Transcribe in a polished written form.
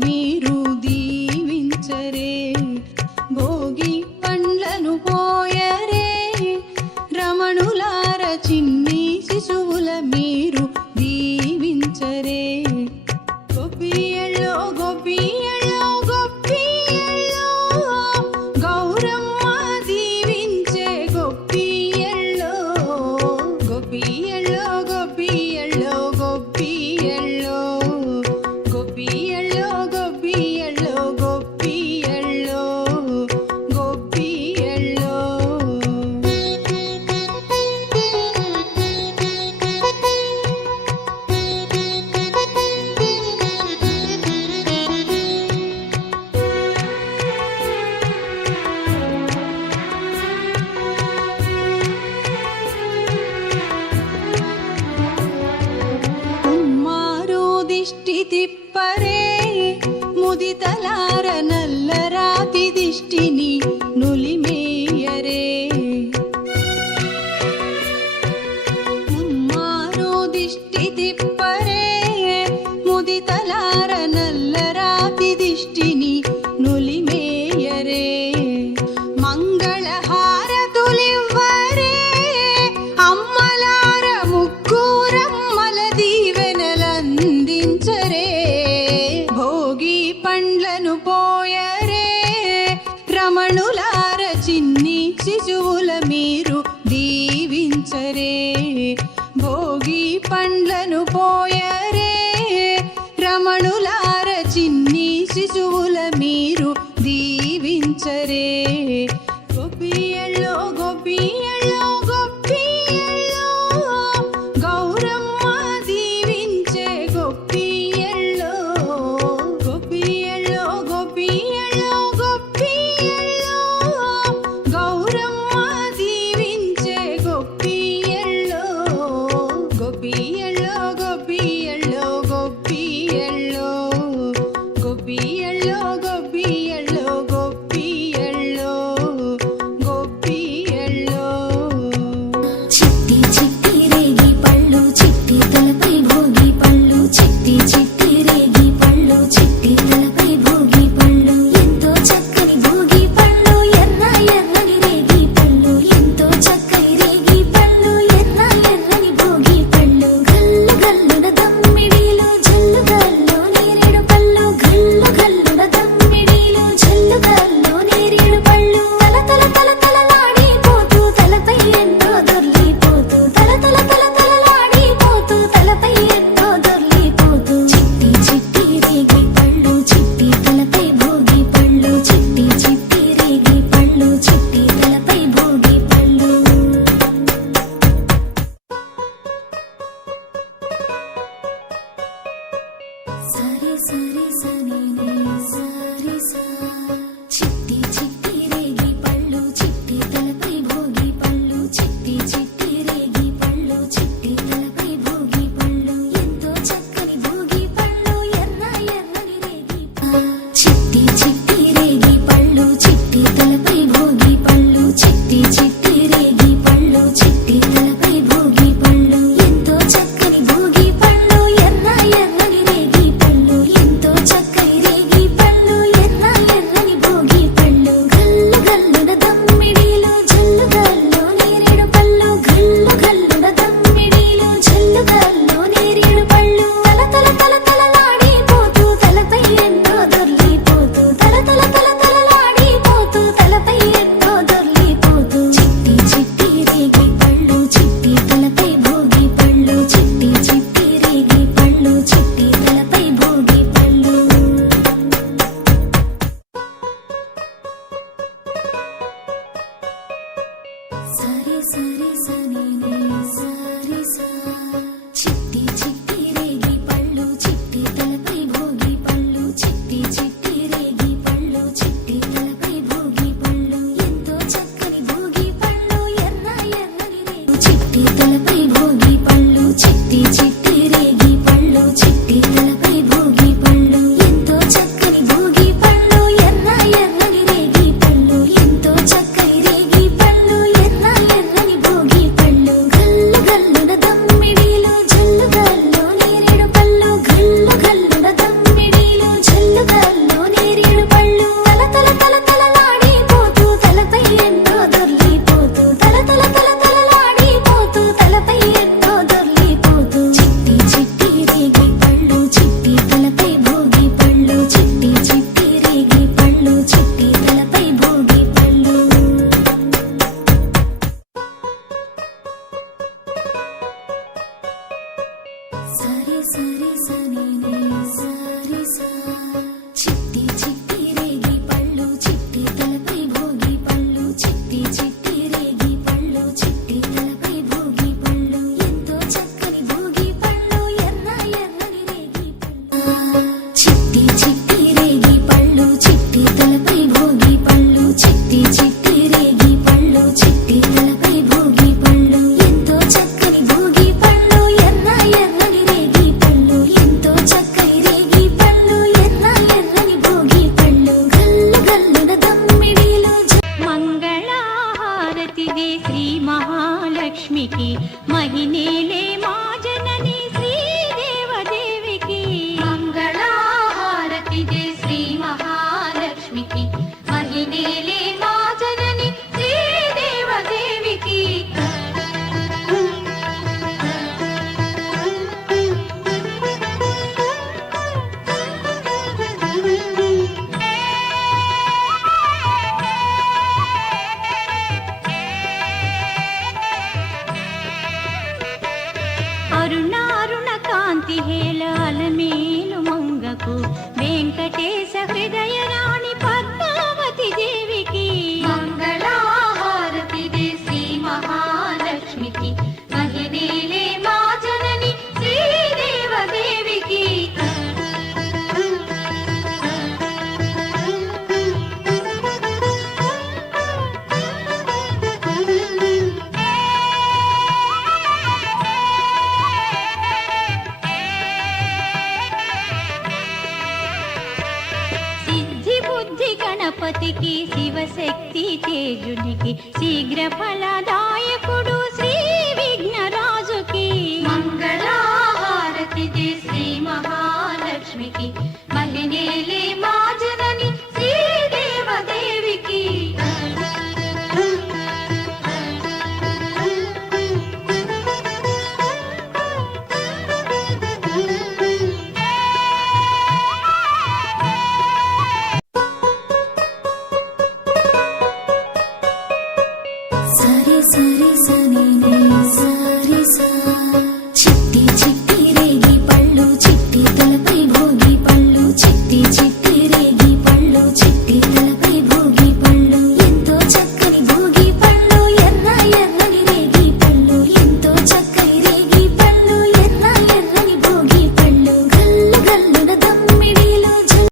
మీరు దీవించరే భోగి పండ్లను పోయరే రమణులార చిన్ని శిశువుల మీరు దీవించరే గోపియల్లో గోపియల్లో గోపియల్లో గౌరమ్మ దీవించే గోపియల్లో గోపియల్లో గోపియల్లో గోపియల్లో గోపియల్లో గోపియల్లో గోపియల్లో గోపియల్లో ఉమ్మారు దిష్టి తిప్పరే ముదితలార నల్లరాతి దిష్టిని నులిమేయరే ఉమ్మారు దిష్టి తిప్పరే ముదితలార నల్లరాతి దిష్టిని నులిమేయరే మంగళహారతులివ్వరే అమ్మలార ముగ్గురమ్మల దీవెనలందించరే భోగి పండ్లను పోయరే రమణులార చిన్ని శిశువుల మీరు దీవించరే భోగి పండ్లను పోయరే రమణులార చిన్ని శిశువుల మీరు దీవించరే గోపియల్లో గోపియల్లో గోపియల్లో గౌరమ్మ దీవించే గోపియల్లో గోపియల్లో గోపియల్లో గోపియల్లో గౌరమ్మ దీవించే గోపియల్లో గోపియల్లో గోపియల్లో గోపియల్లో గోపియల్లో గోపియల్లో గోపియల్లో గోపియల్లో చిట్టి చిట్టి రేగి పళ్ళు చిట్టి తలపై భోగి పళ్ళు చిట్టి చిట్టి రేగి పళ్ళు చిట్టి తలపై భోగి పళ్ళు ఎంతో చక్కని భోగి పళ్ళు ఎన్న ఎర్రని రేగి పళ్ళు ఎంతో చక్కని రేగి పళ్ళు ఎన్న ఎర్రని భోగి పళ్ళు గల్లు గల్లున దమ్మిడీలు జల్లు గల్లు నేరేడు పళ్ళు గల్లు గల్లున దమ్మిడీలు జల్లు గల్లు నేరేడు పళ్ళు తల తల తల తలలాడిపోతూ తలపై ఎంతో దొర్లిపోతూ తల తల తల తలలాడిపోతూ తలపై ఎంతో దొర్లిపోతూ చిట్టి చిట్టి రేగి పళ్ళు చిట్టి తలపై భోగి పళ్ళు చిట్టి చిట్టి రేగి పళ్ళు చిట్టి తలపై భోగి పళ్ళు సరి సరి సని ని సరి సా చిట్టి చిట్టి రేగి పళ్ళు చిట్టి తలపై భోగి పళ్ళు చిట్టి చిట్టి రేగి పళ్ళు చిట్టి తలపై భోగి పళ్ళు ఎంతో చక్కని భోగి పళ్ళు ఎన్న ఎర్రని రేగి చిట్టి చిట్టి రేగి పళ్ళు చిట్టి తలపై భోగి పళ్ళు చిట్టి చిట్టి రేగి పళ్ళు చిట్టి తలపై భోగి పళ్ళు ఎంతో చక్కని భోగి పళ్ళు ఎన్న ఎర్రని రేగి పళ్ళు ఎంతో చక్కని రేగి పళ్ళు ఎన్న ఎర్రని భోగి పళ్ళు గల్లు గల్లున దమ్మిడీలు జల్లు గల్లు నేరేడు పళ్ళు గల్లు గల్లున దమ్మిడీలు జల్లు గల్లు నేరేడు పళ్ళు తల తల తల తలలాడిపోతూ తలపై ఎంతో దొర్లిపోతూ తల తల తల తలలాడిపోతూ తలపై ఎంతో దొర్లిపోతూ చిట్టి చిట్టి రేగి పళ్ళు చిట్టి తలపై భోగి పళ్ళు చిట్టి చిట్టి రేగి పళ్ళు చిట్టి తలపై భోగి పళ్ళు ఎంతో చక్కని భోగి పళ్ళు ఎన్న ఎర్రని రేగి పళ్ళు ఎంతో చక్కని రేగి పళ్ళు ఎన్న ఎర్రని భోగి పళ్ళు గల్లు గల్లున దమ్మిడీలు జల్లు గల్లు నేరేడు పళ్ళు గల్లు గల్లున దమ్మిడీలు జల్లు గల్లు నేరేడు పళ్ళు సరి సరి సని ని సరి సా చిట్టి చిట్టి రేగి పళ్ళు చిట్టి తలపై భోగి పళ్ళు చిట్టి చిట్టి రేగి పళ్ళు చిట్టి తలపై భోగి పళ్ళు ఎంతో చక్కని భోగి పళ్ళు ఎన్న ఎర్రని రేగి చిట్టి తలపై భోగి పళ్ళు చిట్టి చిట్టి రేగి పళ్ళు చిట్టి తలపై భోగి పళ్ళు ఎంతో చక్కని భోగి పళ్ళు ఎన్న ఎర్రని రేగి పళ్ళు ఎంతో చక్కని రేగి పళ్ళు ఎన్న ఎర్రని భోగి పళ్ళు గల్లు గల్లున దమ్మిడీలు జల్లు గల్లు నేరేడు పళ్ళు గల్లు గల్లున దమ్మిడీలు జల్లు పళ్ళు చిట్టి తలపై భోగి పళ్ళు చిట్టి చిట్టి రేగి పళ్ళు చిట్టి తలపై భోగి పళ్ళు ఎంతో చక్కని భోగి పళ్ళు ఎర్ర ఎర్రని రేగి పళ్ళు ఎంతో చక్కని రేగి పళ్ళు ఎర్ర ఎర్రని భోగి పళ్ళు గల్లు గల్లున దమ్మిడిలో మంగళహారతిదే శ్రీ మహాలక్ష్మికి మహినేలే మా జనని శ్రీదేవదేవికి మంగళహారతిదే శ్రీ మహాలక్ష్మికి మహినేలే మా జనని శ్రీదేవదేవికి అరుణారుణ కాంతి హేళ అలమేలు మంగకు వెంకటేశ హృదయ రాణి పద్మావతి దేవికి మంగళహారతిదే శ్రీ మహాలక్ష్మికి మహినేలే మా జనని శ్రీదేవదేవికి సిద్ధి బుద్ధి గణపతికి శివశక్తి తేజునికి శీఘ్ర ఫలదాయ